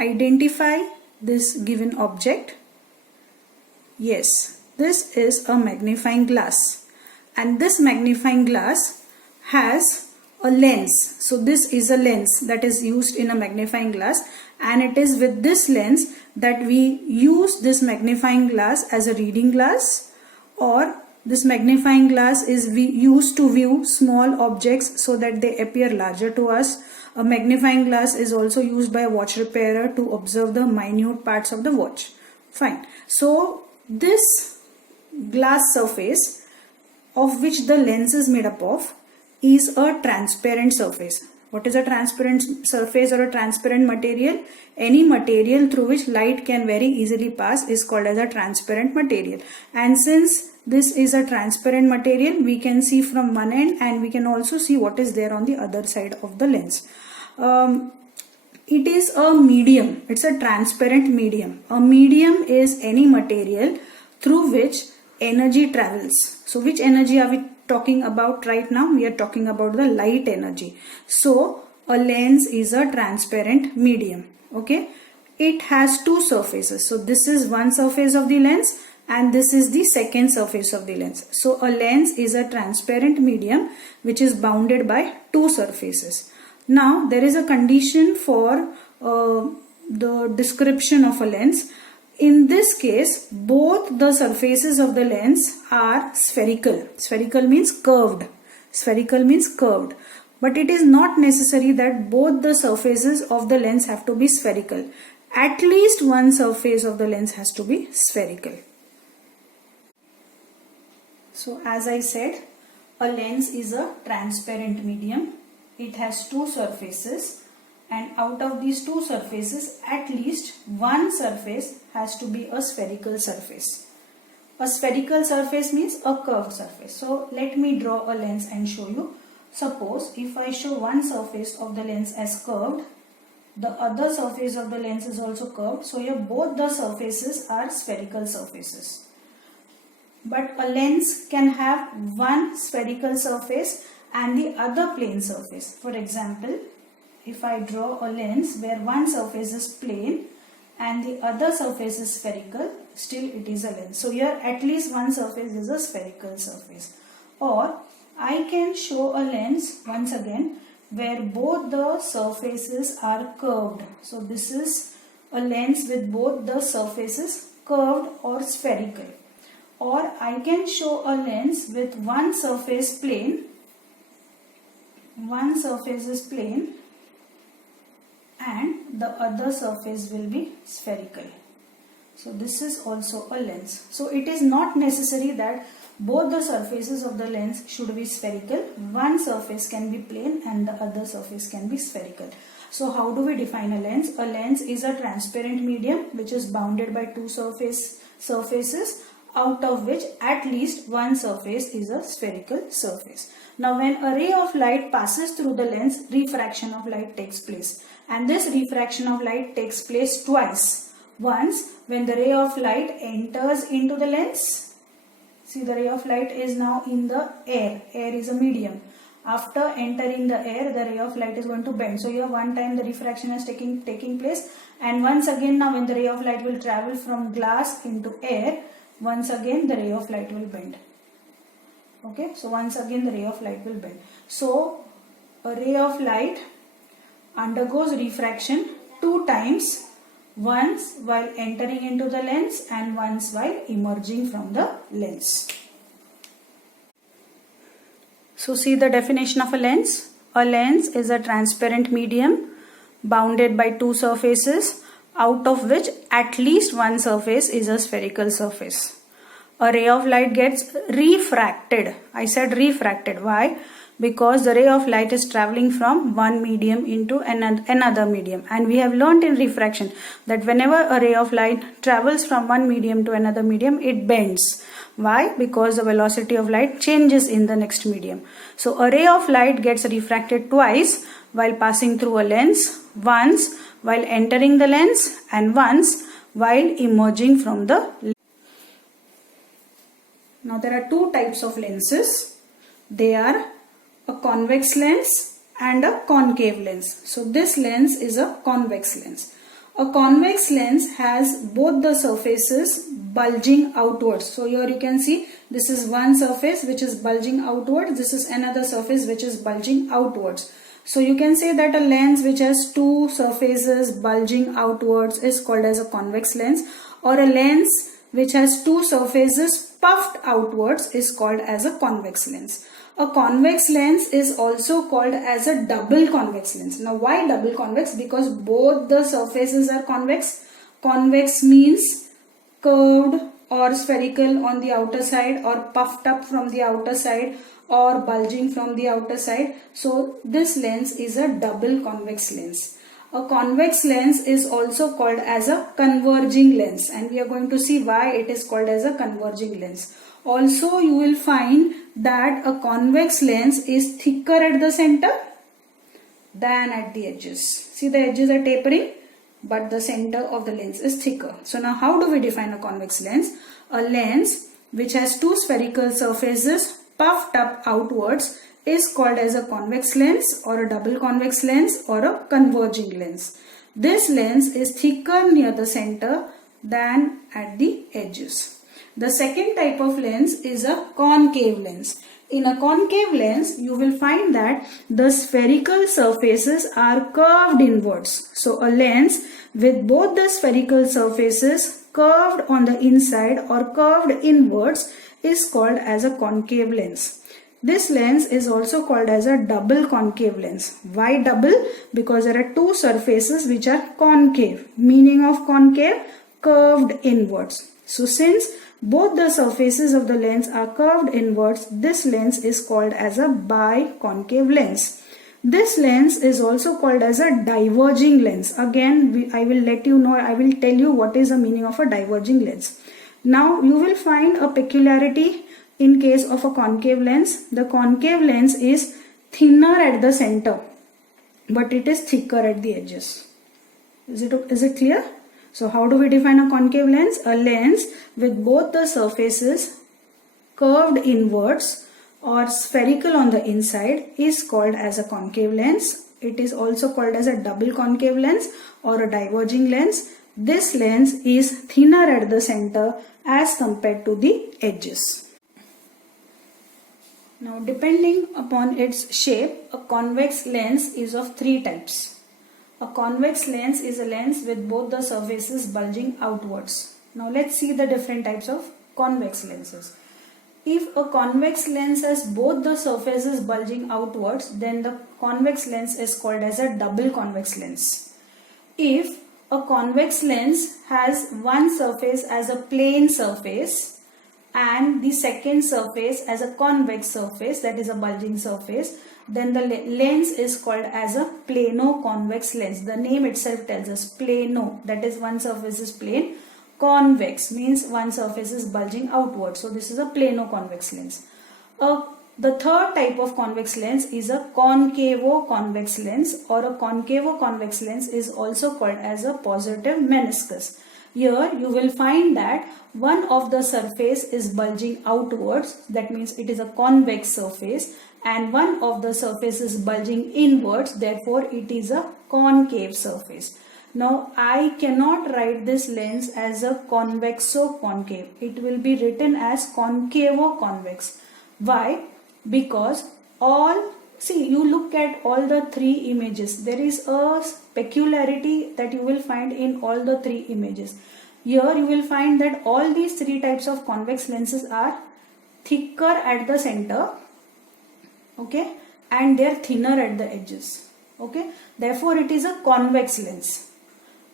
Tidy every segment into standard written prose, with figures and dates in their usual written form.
Identify this given object. Yes, this is a magnifying glass, and this magnifying glass has a lens. So this is a lens that is used in a magnifying glass, and it is with this lens that we use this magnifying glass as a reading glass, or this magnifying glass is used to view small objects so that they appear larger to us. A magnifying glass is also used by a watch repairer to observe the minute parts of the watch. Fine. So this glass surface of which the lens is made up of is a transparent surface. What is a transparent surface or a transparent material? Any material through which light can very easily pass is called as a transparent material. And since this is a transparent material, we can see from one end and we can also see what is there on the other side of the lens. It is a medium. It's a transparent medium. A medium is any material through which energy travels. So which energy are we talking about right now? We are talking about the light energy. So a lens is a transparent medium. Okay. It has two surfaces. So this is one surface of the lens and this is the second surface of the lens. So a lens is a transparent medium which is bounded by two surfaces. Now there is a condition for the description of a lens. In this case, both the surfaces of the lens are spherical. Spherical means curved. Spherical means curved. But it is not necessary that both the surfaces of the lens have to be spherical. At least one surface of the lens has to be spherical. So as I said, a lens is a transparent medium. It has two surfaces, and out of these two surfaces, at least one surface has to be a spherical surface. A spherical surface means a curved surface. So let me draw a lens and show you. Suppose if I show one surface of the lens as curved, the other surface of the lens is also curved. So here both the surfaces are spherical surfaces. But a lens can have one spherical surface and the other plane surface. For example, if I draw a lens where one surface is plane and the other surface is spherical, still it is a lens. So here at least one surface is a spherical surface. Or I can show a lens once again where both the surfaces are curved. So this is a lens with both the surfaces curved or spherical. Or I can show a lens with one surface plane. One surface is plane and the other surface will be spherical. So this is also a lens. So it is not necessary that both the surfaces of the lens should be spherical. One surface can be plane and the other surface can be spherical. So how do we define a lens? A lens is a transparent medium which is bounded by two surfaces, out of which at least one surface is a spherical surface. Now when a ray of light passes through the lens, refraction of light takes place. And this refraction of light takes place twice. Once when the ray of light enters into the lens. See, the ray of light is now in the air. Air is a medium. After entering the air, the ray of light is going to bend. So here one time the refraction is taking place. And once again now when the ray of light will travel from glass into air, once again the ray of light will bend. Okay, so once again the ray of light will bend. So a ray of light undergoes refraction two times, once while entering into the lens and once while emerging from the lens. So see the definition of a lens. A lens is a transparent medium bounded by two surfaces, out of which at least one surface is a spherical surface. A ray of light gets refracted. I said refracted. Why? Because the ray of light is traveling from one medium into another medium. And we have learnt in refraction that whenever a ray of light travels from one medium to another medium, it bends. Why? Because the velocity of light changes in the next medium. So a ray of light gets refracted twice while passing through a lens. Once while entering the lens and once while emerging from the lens. Now there are two types of lenses. They are a convex lens and a concave lens. So this lens is a convex lens. A convex lens has both the surfaces bulging outwards. So here you can see this is one surface which is bulging outwards. This is another surface which is bulging outwards. So you can say that a lens which has two surfaces bulging outwards is called as a convex lens, or a lens which has two surfaces puffed outwards is called as a convex lens. A convex lens is also called as a double convex lens. Now why double convex? Because both the surfaces are convex. Convex means curved or spherical on the outer side, or puffed up from the outer side, or bulging from the outer side. So this lens is a double convex lens. A convex lens is also called as a converging lens, and we are going to see why it is called as a converging lens. Also you will find that a convex lens is thicker at the center than at the edges. See, the edges are tapering, but the center of the lens is thicker. So now how do we define a convex lens? A lens which has two spherical surfaces puffed up outwards is called as a convex lens, or a double convex lens, or a converging lens. This lens is thicker near the center than at the edges. The second type of lens is a concave lens. In a concave lens, you will find that the spherical surfaces are curved inwards. So a lens with both the spherical surfaces curved on the inside or curved inwards is called as a concave lens. This lens is also called as a double concave lens. Why double? Because there are two surfaces which are concave. Meaning of concave? Curved inwards. So since both the surfaces of the lens are curved inwards, this lens is called as a biconcave lens. This lens is also called as a diverging lens. Again, I will tell you what is the meaning of a diverging lens. Now you will find a peculiarity in case of a concave lens. The concave lens is thinner at the center, but it is thicker at the edges. Is it clear? So how do we define a concave lens? A lens with both the surfaces curved inwards or spherical on the inside is called as a concave lens. It is also called as a double concave lens or a diverging lens. This lens is thinner at the center as compared to the edges. Now, depending upon its shape, a convex lens is of three types. A convex lens is a lens with both the surfaces bulging outwards. Now let's see the different types of convex lenses. If a convex lens has both the surfaces bulging outwards, then the convex lens is called as a double convex lens. If a convex lens has one surface as a plane surface and the second surface as a convex surface, that is a bulging surface, then the lens is called as a plano-convex lens. The name itself tells us plano, that is one surface is plane. Convex means one surface is bulging outward. So this is a plano-convex lens. The third type of convex lens is a concavo-convex lens, or a concavo-convex lens is also called as a positive meniscus. Here you will find that one of the surface is bulging outwards, that means it is a convex surface, and one of the surface is bulging inwards, therefore it is a concave surface. Now I cannot write this lens as a convexo-concave. It will be written as concavo-convex. Why? Because you look at all the three images. There is a peculiarity that you will find in all the three images. Here you will find that all these three types of convex lenses are thicker at the center, okay, and they are thinner at the edges, okay. Therefore it is a convex lens,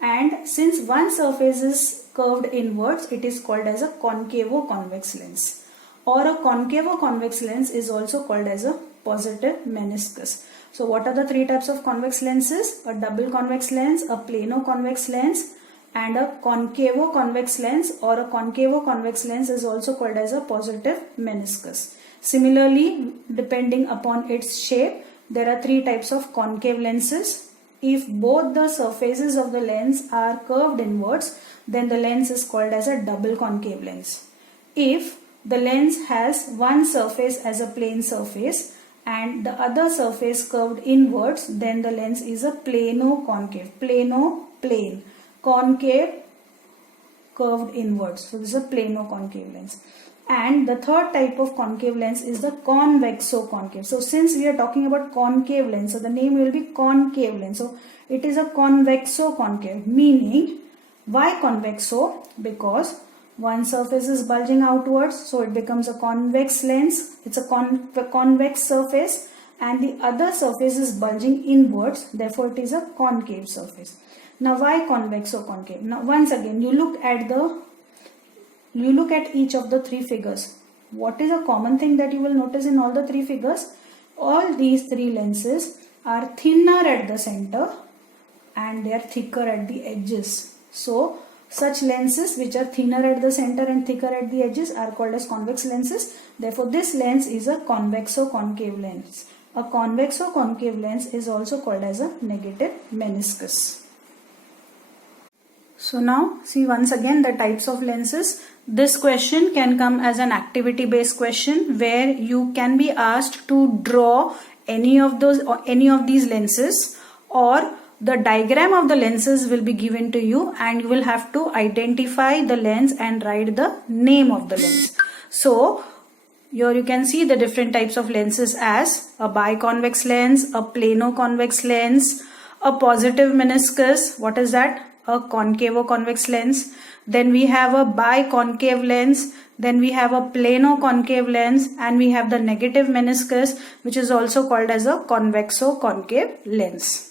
and since one surface is curved inwards, it is called as a concavo-convex lens, or a concavo-convex lens is also called as a positive meniscus. So what are the three types of convex lenses? A double convex lens, a plano-convex lens, and a concavo-convex lens, or a concavo-convex lens is also called as a positive meniscus. Similarly, depending upon its shape, there are three types of concave lenses. If both the surfaces of the lens are curved inwards, then the lens is called as a double concave lens. If the lens has one surface as a plane surface and the other surface curved inwards, then the lens is a plano-concave. Plano, plane. concave curved inwards. So this is a plano-concave lens. And the third type of concave lens is the convexo-concave. So since we are talking about concave lens, so the name will be concave lens. So it is a convexo-concave, meaning why convexo? Because one surface is bulging outwards, so it becomes a convex lens. It's a convex surface, and the other surface is bulging inwards, therefore it is a concave surface. Now why convexo-concave? Now once again, you look at each of the three figures. What is a common thing that you will notice in all the three figures? All these three lenses are thinner at the center and they are thicker at the edges. So such lenses which are thinner at the center and thicker at the edges are called as convex lenses. Therefore this lens is a convexo-concave lens. A convexo-concave lens is also called as a negative meniscus. So now see once again the types of lenses. This question can come as an activity based question where you can be asked to draw any of these lenses, or the diagram of the lenses will be given to you and you will have to identify the lens and write the name of the lens. So here you can see the different types of lenses as a biconvex lens, a plano-convex lens, a positive meniscus. What is that? A concavo-convex lens. Then we have a biconcave lens. Then we have a plano-concave lens, and we have the negative meniscus, which is also called as a convexo-concave lens.